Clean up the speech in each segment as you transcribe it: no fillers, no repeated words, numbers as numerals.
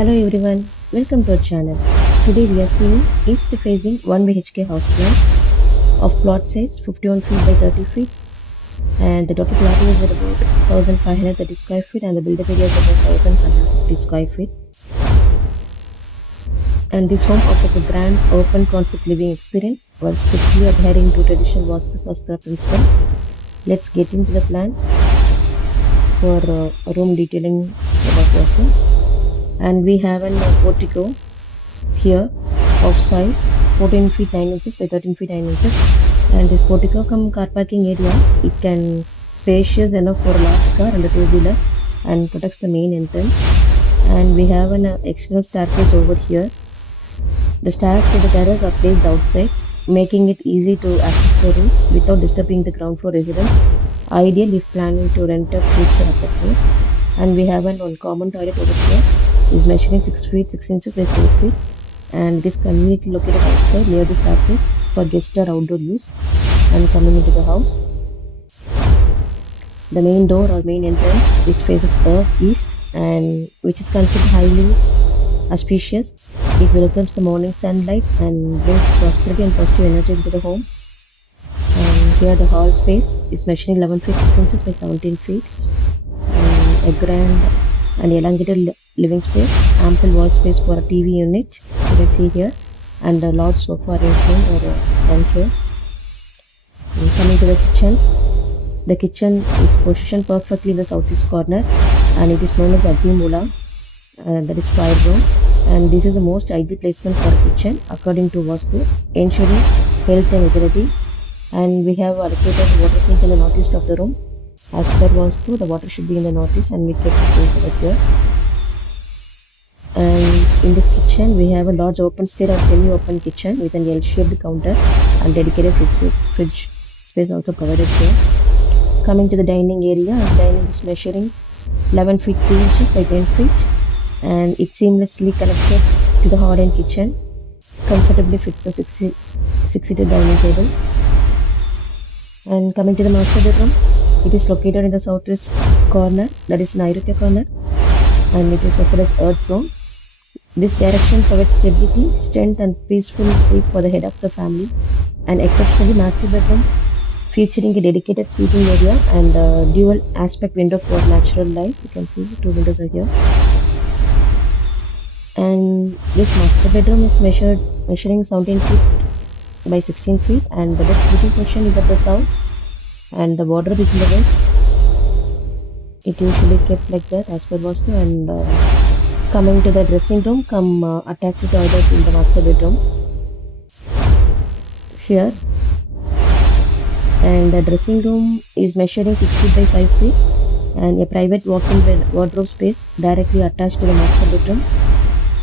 Hello everyone, welcome to our channel. Today we are seeing East Facing 1 BHK house plan of plot size 51 feet by 30 feet, and the total plot area is at about 1530 square feet and the build-up area is about 1150 square feet. And this home offers a grand open concept living experience while strictly adhering to traditional Vastu Shastra principle. Let's get into the plan for room detailing about Vastu. And we have a portico here of size 14 feet 9 inches by 13 feet 9 inches, and this portico come car parking area. It can spacious enough for a large car and a two-wheeler and protects the main entrance. And we have an external staircase over here. The stairs to the terrace are placed outside, making it easy to access the roof without disturbing the ground floor residents, ideal if planning to rent a future upper floors. And we have one common toilet over here. Is measuring 6 feet 6 inches by 4 feet, and it is conveniently located outside near the staircase for guest or outdoor use. And coming into the house, the main door or main entrance is faces east, and which is considered highly auspicious. It welcomes the morning sunlight and brings prosperity and positive energy into the home. And here the hall space is measuring 11 feet 6 inches by 17 feet, and a grand and elongated living space, ample wall space for a TV unit, you can see here, and a large sofa arrangement or done here. And coming to the kitchen is positioned perfectly in the southeast corner, and it is known as Agni Mula, that is fire zone. And this is the most ideal placement for a kitchen according to Vastu, ensuring health and utility. And we have allocated the water sink in the northeast of the room. As per Vastu, the water should be in the northeast, and we kept it over here. And in this kitchen, we have a large open stair or semi-open kitchen with an L-shaped counter and dedicated fridge space also provided here. Coming to the dining area, the dining is measuring 11 feet 3 inches by 10 feet, and it seamlessly connected to the hall and kitchen. Comfortably fits a 6-seated dining table. And coming to the master bedroom, it is located in the southwest corner, that is Nairuti corner, and it is referred as Earth Zone. This direction provides stability, strength, and peaceful sleep for the head of the family. An exceptionally massive bedroom featuring a dedicated seating area and a dual aspect window for natural light. You can see the two windows are here. And this master bedroom is measuring 17 feet by 16 feet, and the bed sleeping position is at the south, and the wardrobe is in the west. It usually kept like that as per Vastu. And coming to the dressing room, attached toilet in the master bedroom here. And the dressing room is measuring 6 feet by 5 feet, and a private walk-in wardrobe space directly attached to the master bedroom.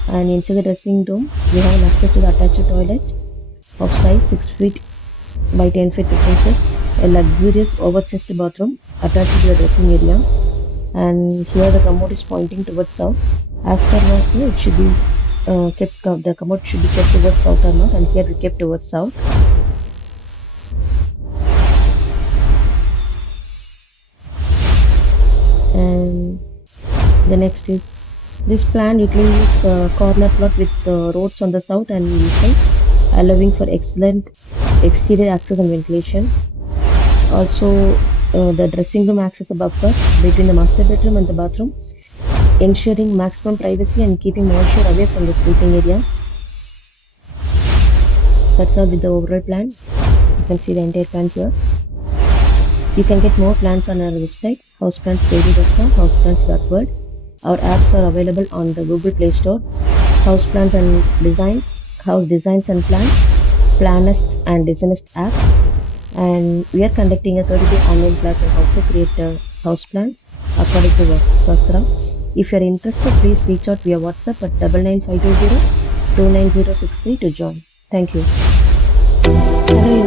And inside the dressing room, we have access to the attached toilet of size 6 feet by 10 feet 6 inches, a luxurious oversized bathroom attached to the dressing area. And here the commode is pointing towards south. As per Vastu, it should be the commode should be kept towards south or north, and here we kept towards south. And the next is this plan utilizes corner plot with roads on the south and east side, allowing for excellent exterior access and ventilation. Also, the dressing room acts as a buffer between the master bedroom and the bathroom, ensuring maximum privacy and keeping moisture away from the sleeping area. That's all with the overall plan. You can see the entire plan here. You can get more plans on our website, houseplansdaily.com, houseplans.world. Our apps are available on the Google Play Store. House Plans and Designs, House Designs and Plans, Planist and Designist apps. And we are conducting a 30-day online class on how to create house plans according to Vastu Shastra. If you are interested, please reach out via WhatsApp at 99520 29063 to join. Thank you. Hello